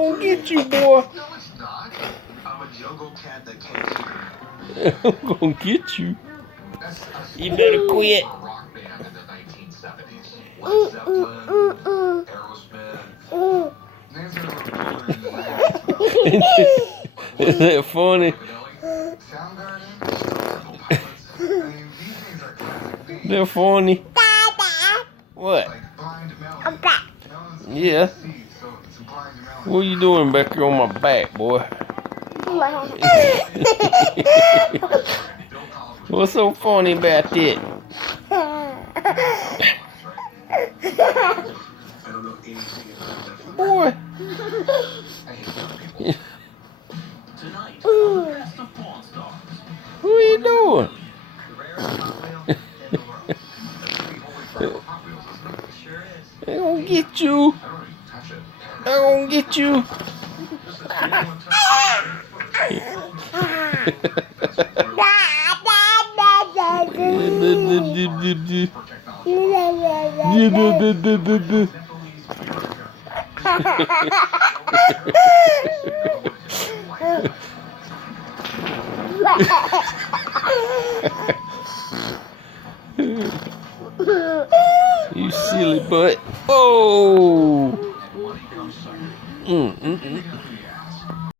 gonna get you, boy. No, it's not. I'm a jungle cat that can't hear. I'm gonna get you. That's a You better quit. rock band in the 1970s. Led Zeppelin, Aerosmith. Names are a little cooler in the 90s. Is that funny? Soundgarden, Purple Pilots. I mean, these things are classic. They're funny. What? Like Blind Melon. Melon's Yeah. seed, so it's a blind melon. What you doing back here on my back, boy? What's so funny about that? I don't know anything about that. Boy. I hate young people. Tonight, best of Pawn Stars. What are you doing? The rarest Hot Wheel in the world. That's pretty holy grail of Hot Wheels, isn't it? It sure is. They gonna get you. I don't even touch it. They gonna get you. Just a genuine You silly butt. Oh.